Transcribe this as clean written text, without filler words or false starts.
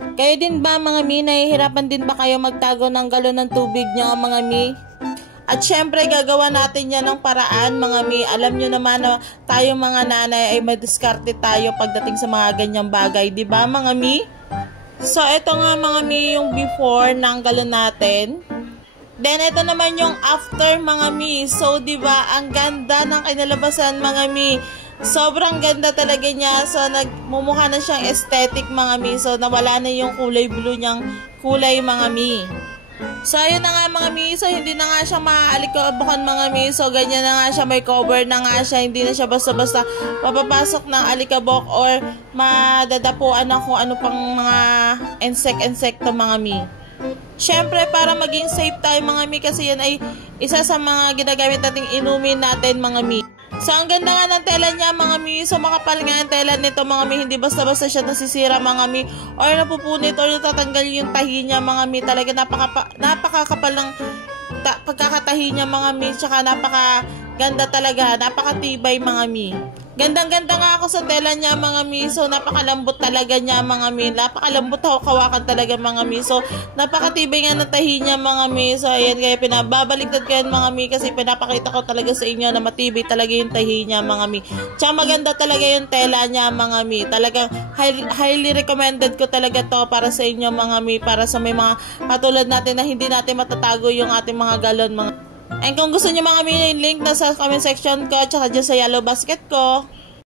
Kayo din ba mga mi, nahihirapan din ba kayo magtago ng galon ng tubig nyo mga mi? At syempre gagawa natin yan ng paraan mga mi. Alam nyo naman na tayo mga nanay ay madiskarte tayo pagdating sa mga ganyang bagay, di ba mga mi? So ito nga mga mi yung before ng galon natin. Then ito naman yung after mga mi. So di ba ang ganda ng kinalabasan mga mi. Sobrang ganda talaga niya. So, nagmumukha na siyang aesthetic mga mi. So, nawala na yung kulay blue niyang kulay mga mi. So, ayun na nga mga mi. So, hindi na nga siya maaalikabukan mga mi. So, ganyan na nga siya. May cover na nga siya. Hindi na siya basta-basta mapapasok ng alikabok or madadapuan ng kung ano pang mga insekto mga mi. Siyempre, para maging safe tayo mga mi. Kasi yan ay isa sa mga ginagamit nating inumin natin mga mi. So, ang ganda nga ng tela niya, mga mi. So, makapal nga yung tela nito, mga mi. Hindi basta-basta siya nasisira, mga mi. Or napupunit or natatanggal yung tahi niya, mga mi. Talaga napakakapal ng pagkakatahi niya, mga mi. Tsaka napakaganda talaga. Napakatibay, mga mi. Gandang-ganda nga ako sa tela niya, mga mi. So, napakalambot talaga niya, mga mi. Napakalambot kawakan talaga, mga mi. So, napakatibay nga ng tahi niya, mga mi. So, ayan, kaya pinababaliktad ko yan, mga mi. Kasi pinapakita ko talaga sa inyo na matibay talaga yung tahi niya, mga mi. Tsaka maganda talaga yung tela niya, mga mi. Talagang highly recommended ko talaga to para sa inyo, mga mi. Para sa may mga katulad natin na hindi natin matatago yung ating mga galon, mga. And kung gusto niyo mga mi, yung link na sa comment section ko, tsaka dyan sa yellow basket ko.